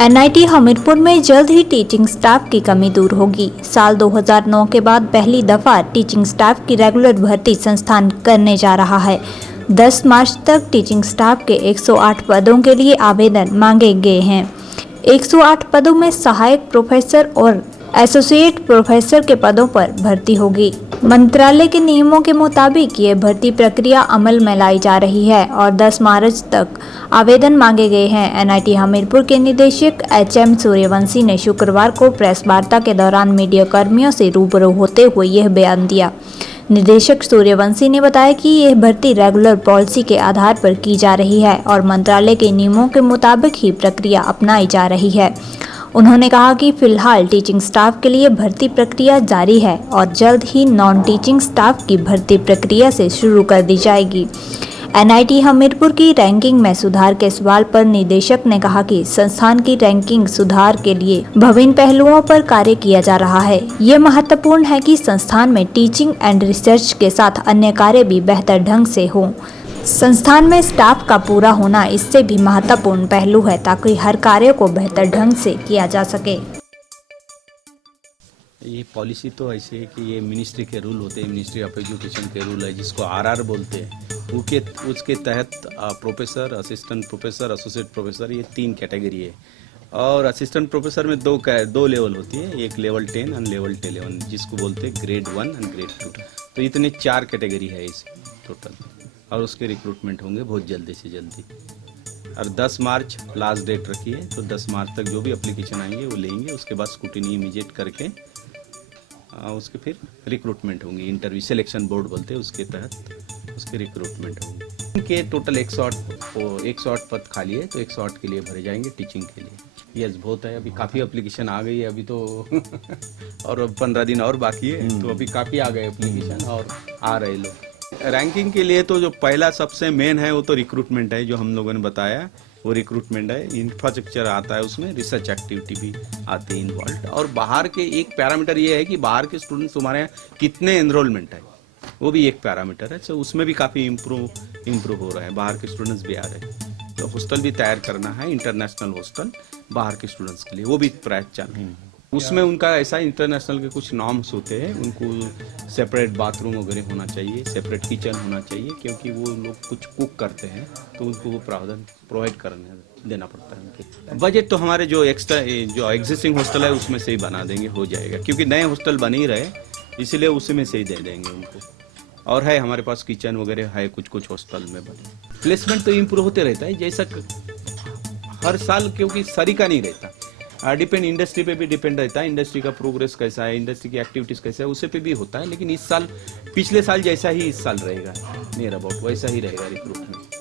NIT Hamirpur में जल्द ही teaching staff की कमी दूर होगी। साल 2009 के बाद पहली दफा टीचिंग स्टाफ की रेगुलर भर्ती संस्थान करने जा रहा है। 10 मार्च तक टीचिंग स्टाफ के 108 पदों के लिए आवेदन मांगे गए हैं। 108 पदों में सहायक प्रोफेसर और एसोसिएट प्रोफेसर के पदों पर भर्ती होगी। मंत्रालय के नियमों के मुताबिक ये भर्ती प्रक्रिया अमल में लाई जा रही है और 10 मार्च तक आवेदन मांगे गए हैं। एनआईटी हमीरपुर के निदेशक एचएम सूर्यवंशी ने शुक्रवार को प्रेस वार्ता के दौरान मीडिया कर्मियों से रूबरू होते हुए यह बयान दिया। निदेशक सूर्यवंशी ने बताया कि यह भर्ती रेगुलर पॉलिसी के आधार पर की जा रही है और मंत्रालय के नियमों के मुताबिक ही प्रक्रिया अपनाई जा रही है। उन्होंने कहा कि फिलहाल टीचिंग स्टाफ के लिए भर्ती प्रक्रिया जारी है और जल्द ही नॉन टीचिंग स्टाफ की भर्ती प्रक्रिया से शुरू कर दी जाएगी। एनआईटी हमीरपुर की रैंकिंग में सुधार के सवाल पर निदेशक ने कहा कि संस्थान की रैंकिंग सुधार के लिए विभिन्न पहलुओं पर कार्य किया जा रहा है। ये महत्वपूर्ण है कि संस्थान में टीचिंग एंड रिसर्च के साथ अन्य कार्य भी बेहतर ढंग से हों। संस्थान में स्टाफ का पूरा होना इससे भी महत्वपूर्ण पहलू है ताकि हर कार्य को बेहतर ढंग से किया जा सके। ये पॉलिसी तो ऐसे है कि ये मिनिस्ट्री के रूल होते हैं, मिनिस्ट्री ऑफ एजुकेशन के रूल है जिसको आरआर बोलते हैं। उसके तहत professor, assistant professor, associate professor, ये 3 कैटेगरी है। और असिस्टेंट प्रोफेसर में दो लेवल होती है, एक लेवल 10 और लेवल 11 जिसको बोलते हैं ग्रेड 1 और ग्रेड 2। तो इतने 4 कैटेगरी है इस टोटल और उसके रिक्रूटमेंट होंगे बहुत जल्दी से जल्दी। और 10 मार्च लास्ट डेट रखी है, तो 10 मार्च तक जो भी एप्लीकेशन आएंगे वो लेंगे। उसके बाद स्क्रूटिनी इमीडिएट करके उसके फिर रिक्रूटमेंट होंगी। इंटरव्यू सिलेक्शन बोर्ड बोलते हैं, उसके तहत उसके रिक्रूटमेंट होंगे। इनके टोटल 108 पद खाली है, तो 108 के लिए भरे जाएंगे टीचिंग के लिए। यस बहुत है, अभी काफ़ी एप्लीकेशन आ गई है अभी तो और 15 दिन और बाकी है, तो अभी काफ़ी आ गए एप्लीकेशन और आ रहे लोग। रैंकिंग के लिए तो जो पहला सबसे मेन है वो तो रिक्रूटमेंट है, जो हम लोगों ने बताया वो रिक्रूटमेंट है। इंफ्रास्ट्रक्चर आता है, उसमें रिसर्च एक्टिविटी भी आती है इन्वॉल्व। और बाहर के एक पैरामीटर ये है कि बाहर के स्टूडेंट्स हमारे यहाँ कितने एनरोलमेंट है, वो भी एक पैरामीटर है। तो उसमें भी काफ़ी इम्प्रूव हो रहा है, बाहर के स्टूडेंट्स भी आ रहे हैं। तो हॉस्टल भी तैयार करना है, इंटरनेशनल हॉस्टल बाहर के स्टूडेंट्स के लिए, वो भी प्रयास चल रहे हैं। उसमें उनका ऐसा इंटरनेशनल के कुछ नॉर्म्स होते हैं, उनको सेपरेट बाथरूम वगैरह होना चाहिए, सेपरेट किचन होना चाहिए, क्योंकि वो लोग कुछ कुक करते हैं तो उनको वो प्रावधान प्रोवाइड देना पड़ता है उनके। बजट तो हमारे जो एग्जिस्टिंग हॉस्टल है उसमें से ही बना देंगे, हो जाएगा, क्योंकि नए हॉस्टल बन ही रहे इसलिए उसी में से ही दे देंगे उनको। और है हमारे पास किचन वगैरह है कुछ हॉस्टल में बने। प्लेसमेंट तो इम्प्रूव होते रहता है जैसा हर साल, क्योंकि सरीका नहीं रहता, डिपेंड इंडस्ट्री पे भी डिपेंड रहता है। इंडस्ट्री का प्रोग्रेस कैसा है, इंडस्ट्री की एक्टिविटीज कैसा है, उसे पे भी होता है। लेकिन इस साल पिछले साल जैसा ही इस साल रहेगा, नियर अबाउट वैसा ही रहेगा रिक्रूटमेंट।